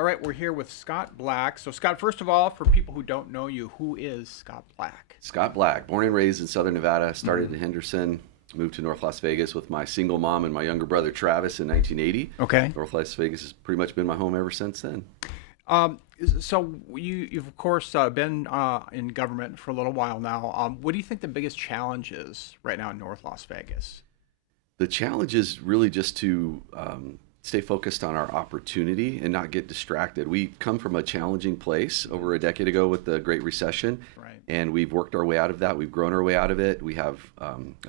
All right, we're here with Scott Black. So, Scott, first of all, for people who don't know you, who is Scott Black? Scott Black, born and raised in Southern Nevada, started Mm. in Henderson, moved to North Las Vegas with my single mom and my younger brother Travis in 1980. Okay. North Las Vegas has pretty much been my home ever since then. Um, so, you've of course been in government for a little while now. What do you think the biggest challenge is right now in North Las Vegas? The challenge is really just to stay focused on our opportunity and not get distracted. We come from a challenging place over a decade ago with the Great Recession, Right. and we've worked our way out of that. We've grown our way out of it. We have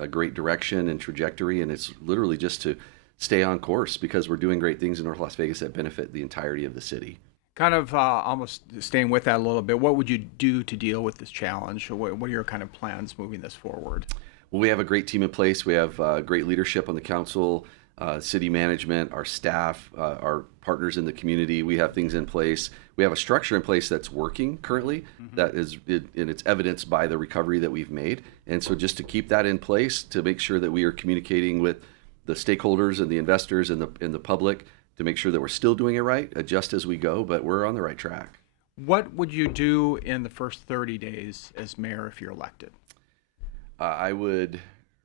a great direction and trajectory, and it's literally just to stay on course because we're doing great things in North Las Vegas that benefit the entirety of the city. Kind of almost staying with that a little bit. What would you do to deal with this challenge? What are your kind of plans moving this forward? Well, we have a great team in place. We have great leadership on the council, city management, our staff, our partners in the community. We have things in place. We have a structure in place that's working currently, that is, and it's evidenced by the recovery that we've made. And so just to keep that in place, to make sure that we are communicating with the stakeholders and the investors and the public to make sure that we're still doing it right, adjust as we go, but we're on the right track. What would you do in the first 30 days as mayor if you're elected? I would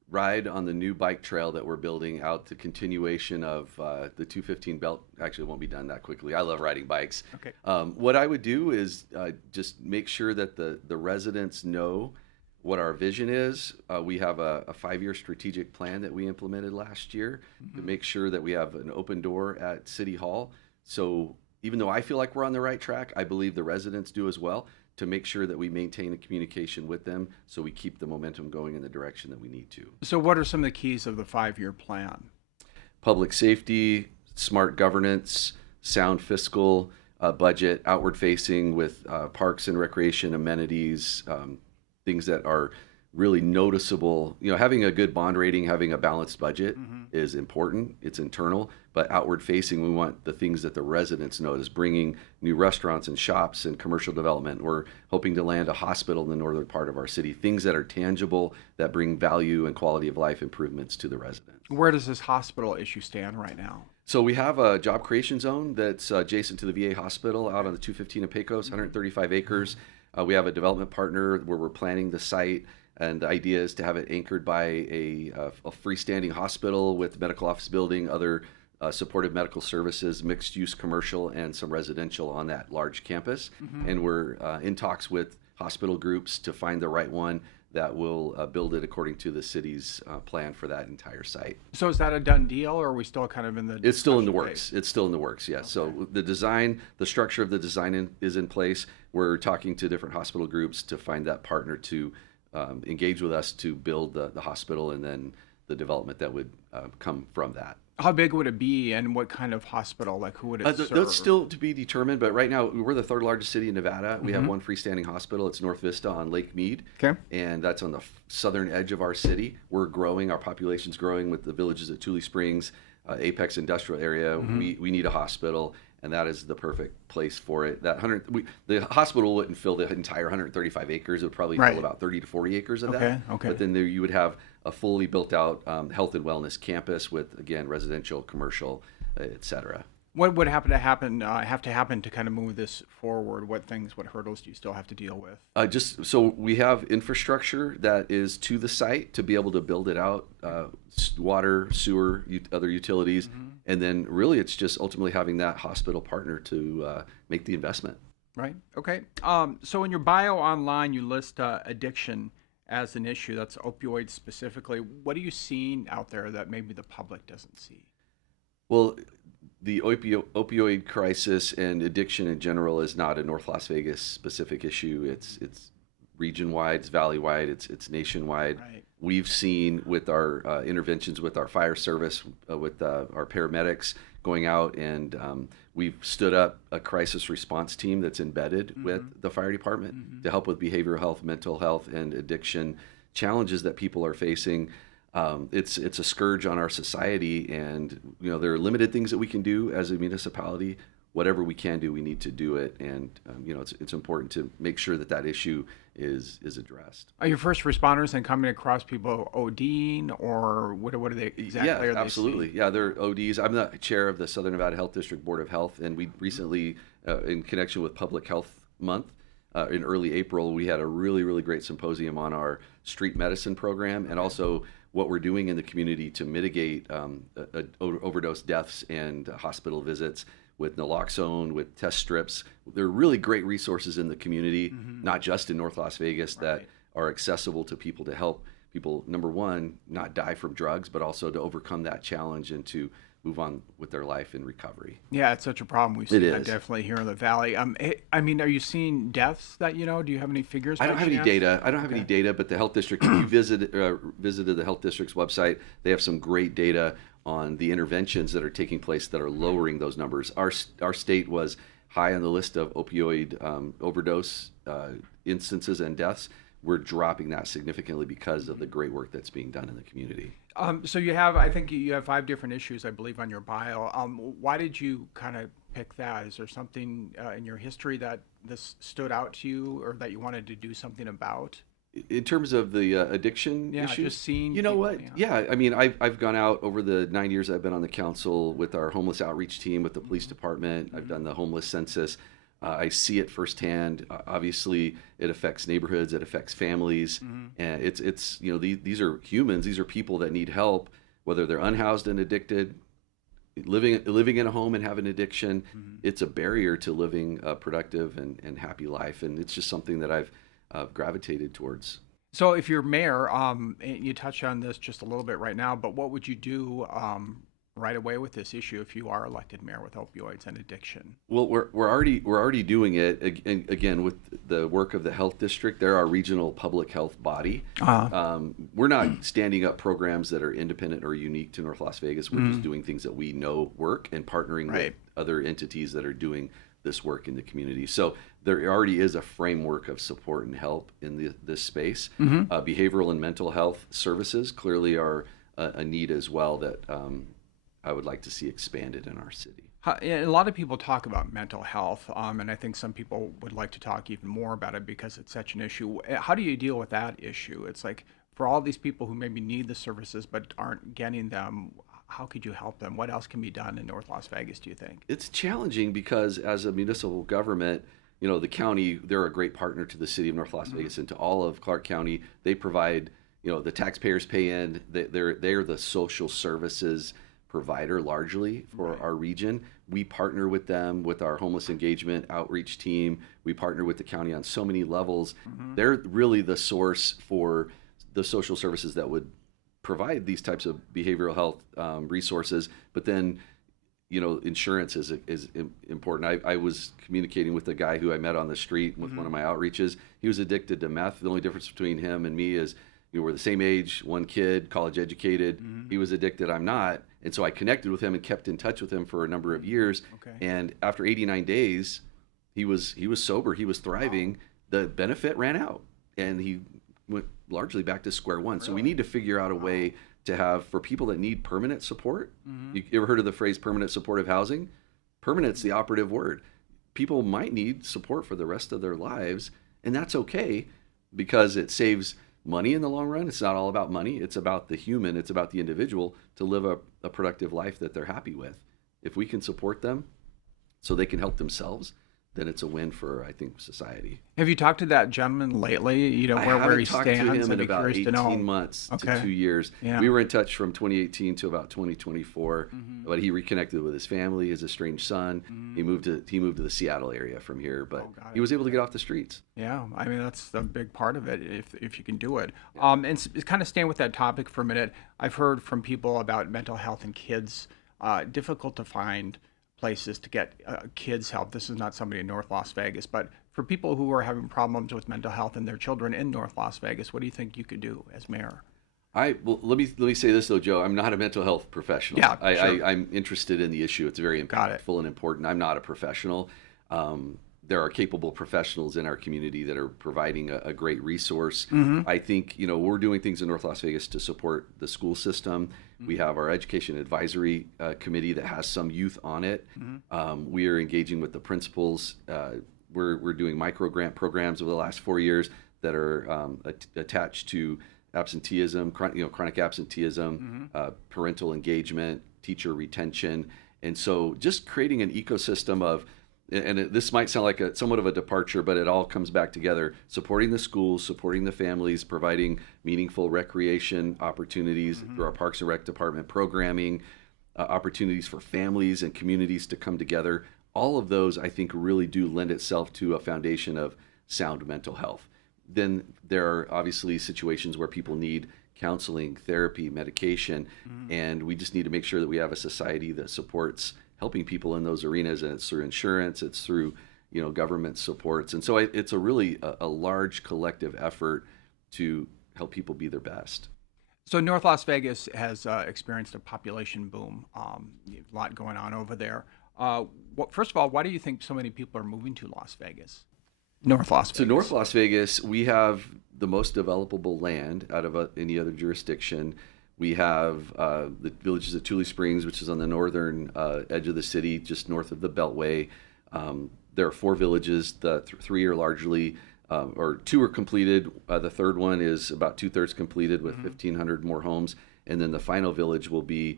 ride on the new bike trail that we're building out, the continuation of the 215 belt. Actually, it won't be done that quickly. I love riding bikes. Okay. What I would do is just make sure that the residents know what our vision is. We have a 5-year strategic plan that we implemented last year to make sure that we have an open door at City Hall. So even though I feel like we're on the right track, I believe the residents do as well, to make sure that we maintain a communication with them so we keep the momentum going in the direction that we need to. So, what are some of the keys of the 5-year plan? Public safety, smart governance, sound fiscal budget, outward facing with parks and recreation amenities, things that are really noticeable. You know, having a good bond rating, having a balanced budget is important. It's internal, but outward facing, we want the things that the residents notice, bringing new restaurants and shops and commercial development. We're hoping to land a hospital in the northern part of our city, things that are tangible, that bring value and quality of life improvements to the residents. Where does this hospital issue stand right now? So we have a job creation zone that's adjacent to the VA hospital out on the 215 in Pecos, 135 acres. We have a development partner where we're planning the site, and the idea is to have it anchored by a freestanding hospital with medical office building, other supportive medical services, mixed use commercial, and some residential on that large campus. And we're in talks with hospital groups to find the right one that will build it according to the city's plan for that entire site. So, is that a done deal, or are we still kind of in the It's still in the discussion works. phase? It's still in the works, yes. So the design, the structure of the design is in place. We're talking to different hospital groups to find that partner to engage with us to build the hospital, and then the development that would come from that. How big would it be, and what kind of hospital? Like, who would it serve? That's still to be determined, but right now we're the third largest city in Nevada. We have one freestanding hospital. It's North Vista on Lake Mead, Okay. and that's on the southern edge of our city. We're growing. Our population's growing with the villages at Tule Springs, Apex Industrial Area. We need a hospital, and that is the perfect place for it. The hospital wouldn't fill the entire 135 acres. It would probably Right. fill about 30 to 40 acres of Okay, that. okay. But then there you would have a fully built out health and wellness campus with, again, residential, commercial, et cetera. What would have to happen to kind of move this forward? What hurdles do you still have to deal with? Just so we have infrastructure that is to the site to be able to build it out, water, sewer, other utilities, and then really it's just ultimately having that hospital partner to make the investment. Right. Okay. So in your bio online, you list addiction as an issue. That's opioids specifically. What are you seeing out there that maybe the public doesn't see? Well, the opioid crisis and addiction in general is not a North Las Vegas specific issue. It's region wide, it's valley wide, it's nationwide. Right. We've seen with our interventions with our fire service, with our paramedics going out, and we've stood up a crisis response team that's embedded with the fire department to help with behavioral health, mental health, and addiction challenges that people are facing. It's a scourge on our society, and there are limited things that we can do as a municipality. Whatever we can do, we need to do it, and it's important to make sure that issue is addressed. Are your first responders then coming across people ODing, or what are they Yeah, exactly are they absolutely. seeing? Yeah, they're ODs. I'm the chair of the Southern Nevada Health District Board of Health, and we recently, in connection with Public Health Month, in early April, we had a really great symposium on our street medicine program, and also what we're doing in the community to mitigate overdose deaths and hospital visits with naloxone, with test strips. There are really great resources in the community, not just in North Las Vegas, that Right. are accessible to people to help people, number one, not die from drugs, but also to overcome that challenge and to move on with their life in recovery. Yeah, it's such a problem. We've It seen that is. definitely here in the valley. I mean, are you seeing deaths that you know? Do you have any figures I by don't have any chance? data. I don't have any Okay. data, but the health district, if you visited the health district's website, they have some great data on the interventions that are taking place that are lowering those numbers. Our state was high on the list of opioid overdose instances and deaths. We're dropping that significantly because of the great work that's being done in the community. So you have, I think you have 5 different issues, I believe, on your bio. Why did you kind of pick that? Is there something in your history that this stood out to you, or that you wanted to do something about? In terms of the addiction Yeah, issues, just seeing you know people, what? Yeah, I mean, I've gone out over the 9 years I've been on the council with our homeless outreach team, with the police department. I've done the homeless census. I see it firsthand. Obviously, it affects neighborhoods. It affects families, and it's these are humans. These are people that need help, whether they're unhoused and addicted, living in a home and have an addiction. It's a barrier to living a productive and happy life, and it's just something that I've gravitated towards. So if you're mayor, and you touched on this just a little bit right now, but what would you do right away with this issue if you are elected mayor with opioids and addiction? Well, we're already doing it again with the work of the health district. They're our regional public health body. We're not standing up programs that are independent or unique to North Las Vegas. We're just doing things that we know work and partnering with Right. other entities that are doing this work in the community. So there already is a framework of support and help in this space. Behavioral and mental health services clearly are a need as well that I would like to see expanded in our city. Yeah, a lot of people talk about mental health, and I think some people would like to talk even more about it because it's such an issue. How do you deal with that issue? It's like for all these people who maybe need the services but aren't getting them, how could you help them? What else can be done in North Las Vegas, do you think? It's challenging because as a municipal government, the county, they're a great partner to the city of North Las Vegas and to all of Clark County. They provide, the taxpayers pay in. They're the social services provider largely for our region. We partner with them with our homeless engagement outreach team. We partner with the county on so many levels. They're really the source for the social services that would provide these types of behavioral health resources. But then, insurance is important. I was communicating with a guy who I met on the street with one of my outreaches. He was addicted to meth. The only difference between him and me is we're the same age, one kid, college educated. He was addicted, I'm not. And so I connected with him and kept in touch with him for a number of years. Okay. And after 89 days, he was sober. He was thriving. Wow. The benefit ran out, and he went largely back to square one. Really? So we need to figure out a way to have, for people that need permanent support. You ever heard of the phrase permanent supportive housing? Permanent's the operative word. People might need support for the rest of their lives, and that's okay because it saves money in the long run. It's not all about money. It's about the human. It's about the individual to live a productive life that they're happy with. If we can support them so they can help themselves, then it's a win for, I think, society. Have you talked to that gentleman lately? I Where haven't he talked stands? to him in I'd be about curious to 18 know. months Okay. to 2 years. Yeah. We were in touch from 2018 to about 2024, but he reconnected with his family, his estranged son. He moved to the Seattle area from here, but got he was able to get off the streets. Yeah, I mean that's a big part of it if you can do it. Kind of staying with that topic for a minute, I've heard from people about mental health in kids. Difficult to find places to get kids help. This is not somebody in North Las Vegas, but for people who are having problems with mental health and their children in North Las Vegas, what do you think you could do as mayor? Well, let me say this though, Joe. I'm not a mental health professional. Yeah, sure. I'm interested in the issue. It's very Got it. impactful and important. I'm not a professional. There are capable professionals in our community that are providing a great resource. I think we're doing things in North Las Vegas to support the school system. We have our education advisory committee that has some youth on it. We are engaging with the principals. We're doing micro grant programs over the last 4 years that are attached to absenteeism, chronic absenteeism, parental engagement, teacher retention. And so just creating an ecosystem of, and this might sound like somewhat of a departure, but it all comes back together: supporting the schools, supporting the families, providing meaningful recreation opportunities through our Parks and Rec department, programming, opportunities for families and communities to come together. All of those, I think, really do lend itself to a foundation of sound mental health. Then there are obviously situations where people need counseling, therapy, medication, and we just need to make sure that we have a society that supports helping people in those arenas, and it's through insurance, it's through government supports, and so it's a really a large collective effort to help people be their best. So North Las Vegas has experienced a population boom. A lot going on over there. First of all, why do you think so many people are moving to Las Vegas? North Las Vegas. So North Las Vegas, we have the most developable land out of any other jurisdiction. We have the villages of Tule Springs, which is on the northern edge of the city, just north of the Beltway. There are 4 villages. The 3 are largely, or 2 are completed. The third one is about 2/3 completed with 1,500 more homes. And then the final village will be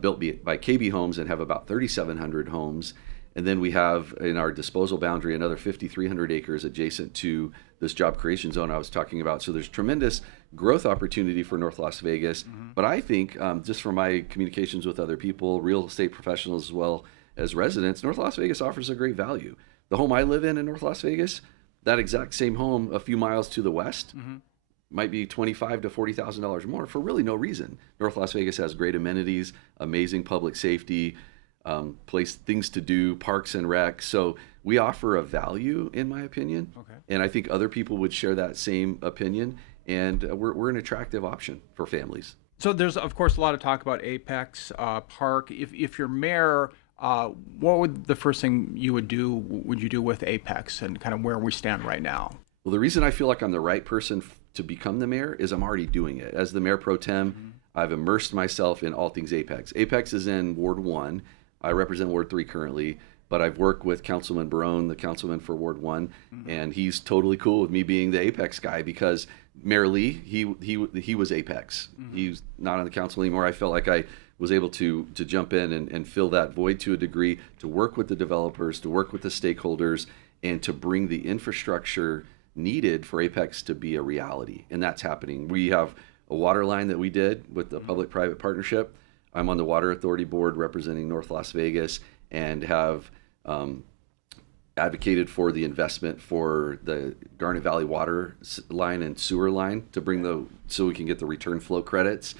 built by KB Homes and have about 3,700 homes. And then we have in our disposal boundary another 5,300 acres adjacent to this job creation zone I was talking about. So there's tremendous growth opportunity for North Las Vegas. But I think just from my communications with other people, real estate professionals as well as residents, North Las Vegas offers a great value. The home I live in North Las Vegas, that exact same home a few miles to the west might be $25,000 to $40,000 more for really no reason. North Las Vegas has great amenities, amazing public safety, things to do, parks and rec. So we offer a value, in my opinion. Okay. And I think other people would share that same opinion. And we're an attractive option for families. So there's, of course, a lot of talk about Apex Park. If you're mayor, what would the first thing you would do with Apex and kind of where we stand right now? Well, the reason I feel like I'm the right person to become the mayor is I'm already doing it. As the mayor pro tem, I've immersed myself in all things Apex. Apex is in Ward 1. I represent Ward 3 currently, but I've worked with Councilman Barone, the councilman for Ward 1, and he's totally cool with me being the Apex guy because Mayor Lee, he was Apex. He's not on the council anymore. I felt like I was able to jump in and fill that void to a degree, to work with the developers, to work with the stakeholders, and to bring the infrastructure needed for Apex to be a reality. And that's happening. We have a water line that we did with the public-private partnership. I'm on the Water Authority Board representing North Las Vegas and have advocated for the investment for the Garnet Valley water line and sewer line to bring so we can get the return flow credits.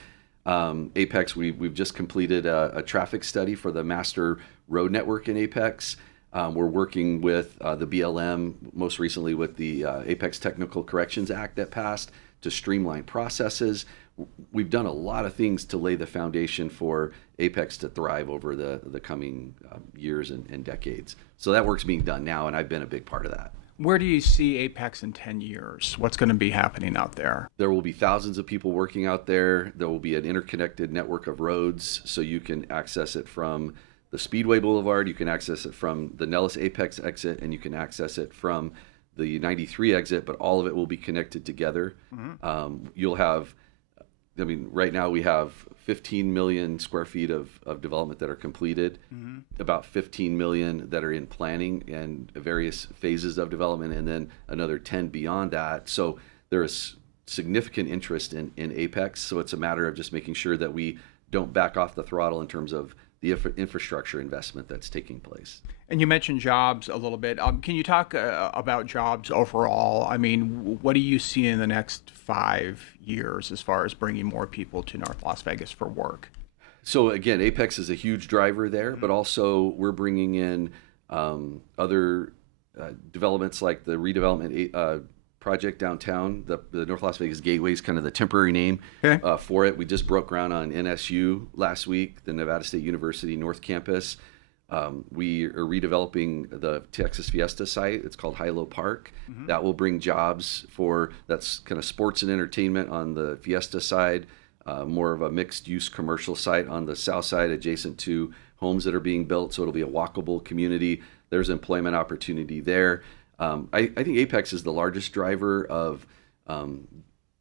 Apex, we've just completed a traffic study for the master road network in Apex. We're working with the BLM, most recently with the Apex Technical Corrections Act that passed to streamline processes. We've done a lot of things to lay the foundation for Apex to thrive over the coming years and decades. So that work's being done now, and I've been a big part of that. Where do you see Apex in 10 years? What's going to be happening out there? There will be thousands of people working out there. There will be an interconnected network of roads, so you can access it from the Speedway Boulevard, you can access it from the Nellis Apex exit, and you can access it from the 93 exit, but all of it will be connected together. You'll have, right now we have 15 million square feet of development that are completed, about 15 million that are in planning and various phases of development, and then another 10 beyond that. So there is significant interest in Apex. So it's a matter of just making sure that we don't back off the throttle in terms of the infrastructure investment that's taking place. And you mentioned jobs a little bit. Can you talk about jobs overall? I mean, what do you see in the next 5 years as far as bringing more people to North Las Vegas for work? So again, Apex is a huge driver there, but also we're bringing in other developments like the redevelopment project downtown. The North Las Vegas Gateway is kind of the temporary name for it. We just broke ground on NSU last week, the Nevada State University North Campus. We are redeveloping the Texas Fiesta site. It's called Hilo Park. That will bring jobs that's kind of sports and entertainment on the Fiesta side, more of a mixed-use commercial site on the south side adjacent to homes that are being built, so it'll be a walkable community. There's employment opportunity there. I think Apex is the largest driver of um,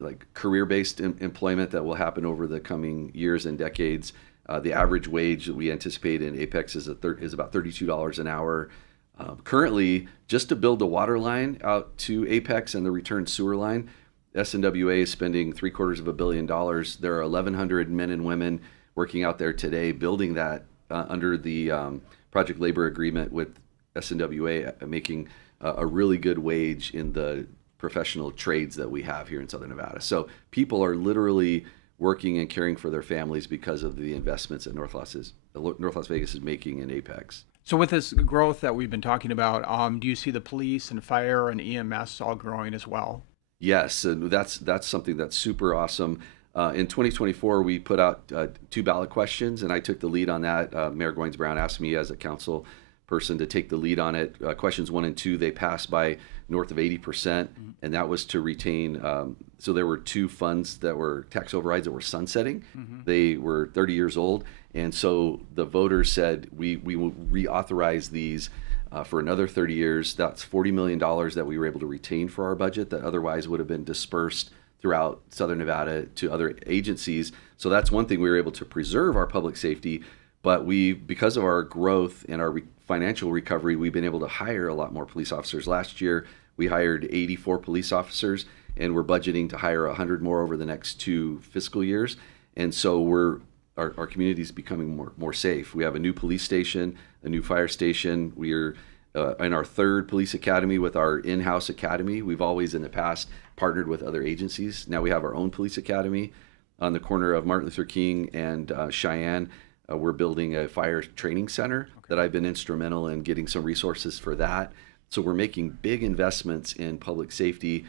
like career-based employment that will happen over the coming years and decades. The average wage that we anticipate in Apex is about $32 an hour. Currently, just to build the water line out to Apex and the return sewer line, SNWA is spending $750 million. There are 1,100 men and women working out there today building that under the project labor agreement with SNWA, making a really good wage in the professional trades that we have here in Southern Nevada. So people are literally working and caring for their families because of the investments that North Las Vegas is making in Apex. So with this growth that we've been talking about, do you see the police and fire and EMS all growing as well? Yes, and that's something that's super awesome. In 2024, we put out 2 ballot questions, and I took the lead on that. Mayor Goins Brown asked me as a council person to take the lead on it. Questions 1 and 2, they passed by north of 80%, and that was to retain. So there were 2 funds that were tax overrides that were sunsetting. They were 30 years old, and so the voters said we will reauthorize these for another 30 years. That's $40 million that we were able to retain for our budget that otherwise would have been dispersed throughout Southern Nevada to other agencies. So that's one thing, we were able to preserve our public safety, but because of our growth and our financial recovery, we've been able to hire a lot more police officers. Last year, we hired 84 police officers, and we're budgeting to hire 100 more over the next 2 fiscal years. And so our community is becoming more safe. We have a new police station, a new fire station. We are in our 3rd police academy with our in-house academy. We've always in the past partnered with other agencies. Now we have our own police academy on the corner of Martin Luther King and Cheyenne. We're building a fire training center that I've been instrumental in getting some resources for that. So we're making big investments in public safety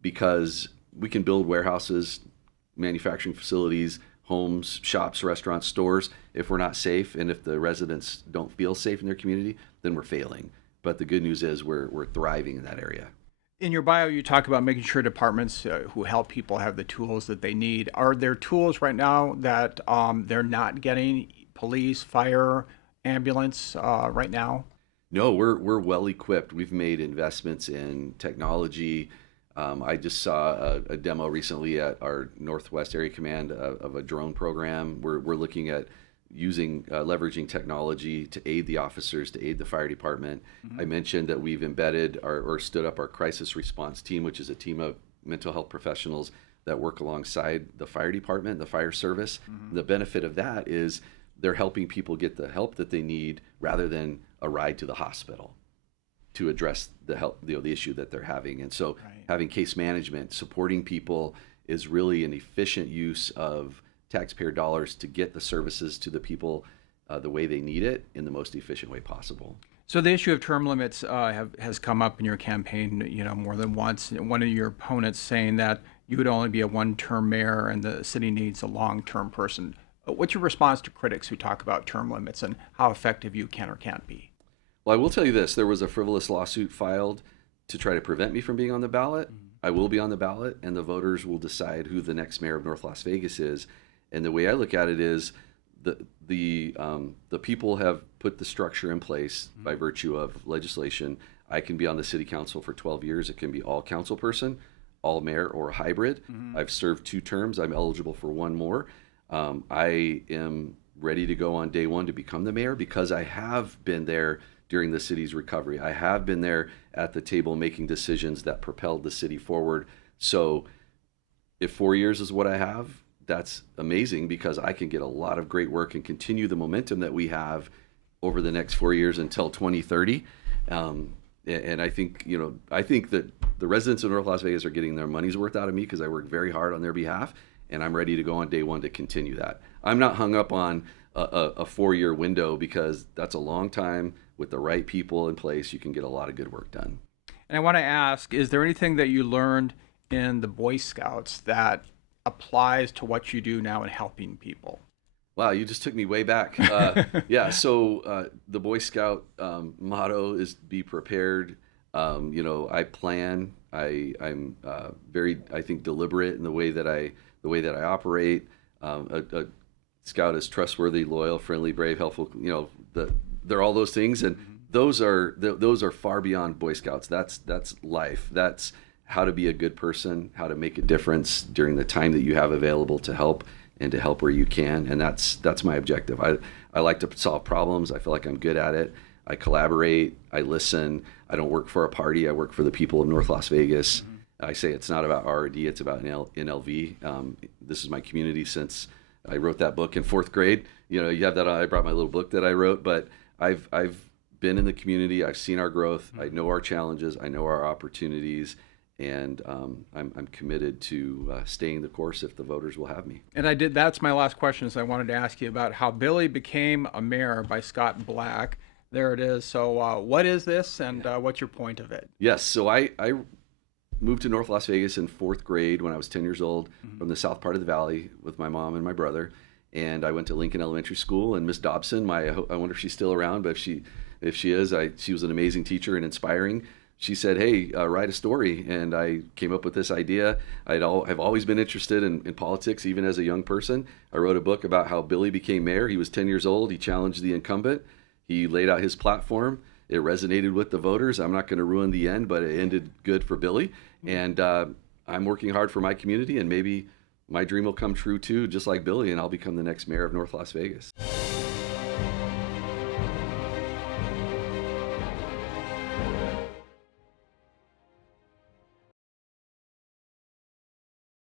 because we can build warehouses, manufacturing facilities, homes, shops, restaurants, stores. If we're not safe and if the residents don't feel safe in their community, then we're failing. But the good news is we're thriving in that area. In your bio, you talk about making sure departments who help people have the tools that they need. Are there tools right now that they're not getting? Police, fire, ambulance right now? No, we're well equipped. We've made investments in technology. I just saw a demo recently at our Northwest Area Command of a drone program. We're looking at leveraging technology to aid the officers, to aid the fire department. I mentioned that we've embedded or stood up our crisis response team, which is a team of mental health professionals that work alongside the fire department, the fire service. The benefit of that is they're helping people get the help that they need rather than a ride to the hospital to address the issue that they're having. And so having case management, supporting people is really an efficient use of taxpayer dollars to get the services to the people the way they need it in the most efficient way possible. So the issue of term limits has come up in your campaign, more than once. One of your opponents saying that you would only be a 1-term mayor and the city needs a long-term person. What's your response to critics who talk about term limits and how effective you can or can't be? Well, I will tell you this. There was a frivolous lawsuit filed to try to prevent me from being on the ballot. I will be on the ballot, and the voters will decide who the next mayor of North Las Vegas is. And the way I look at it is the people have put the structure in place by virtue of legislation. I can be on the city council for 12 years. It can be all council person, all mayor, or a hybrid. I've served 2 terms. I'm eligible for 1 more. I am ready to go on day 1 to become the mayor because I have been there during the city's recovery. I have been there at the table making decisions that propelled the city forward. So if 4 years is what I have, that's amazing because I can get a lot of great work and continue the momentum that we have over the next 4 years until 2030. And I think that the residents of North Las Vegas are getting their money's worth out of me because I work very hard on their behalf, and I'm ready to go on day 1 to continue that. I'm not hung up on a 4-year window because that's a long time. With the right people in place, you can get a lot of good work done. And I want to ask, is there anything that you learned in the Boy Scouts that applies to what you do now in helping people? Wow, you just took me way back. Yeah, so the Boy Scout motto is be prepared. I plan. I'm very, I think, deliberate in the way that I operate. A Scout is trustworthy, loyal, friendly, brave, helpful. They're all those things, and those are far beyond Boy Scouts. That's life. That's how to be a good person, how to make a difference during the time that you have available to help, and to help where you can. And that's my objective. I like to solve problems. I feel like I'm good at it. I collaborate. I listen. I don't work for a party. I work for the people of North Las Vegas. I say it's not about R&D. It's about NLV. This is my community since I wrote that book in fourth grade. You know, you have that. I brought my little book that I wrote, but I've been in the community. I've seen our growth. I know our challenges. I know our opportunities. And I'm committed to staying the course if the voters will have me. And that's my last question, is I wanted to ask you about how Billy Became a Mayor by Scott Black. There it is. So what is this, and what's your point of it? Yes, so I moved to North Las Vegas in fourth grade when I was 10 years old from the south part of the valley with my mom and my brother. And I went to Lincoln Elementary School, and Miss Dobson, I wonder if she's still around, but if she is, she was an amazing teacher and inspiring. She said, hey, write a story. And I came up with this idea. I've always been interested in politics, even as a young person. I wrote a book about how Billy became mayor. He was 10 years old. He challenged the incumbent. He laid out his platform. It resonated with the voters. I'm not going to ruin the end, but it ended good for Billy. And I'm working hard for my community, and maybe my dream will come true too, just like Billy, and I'll become the next mayor of North Las Vegas.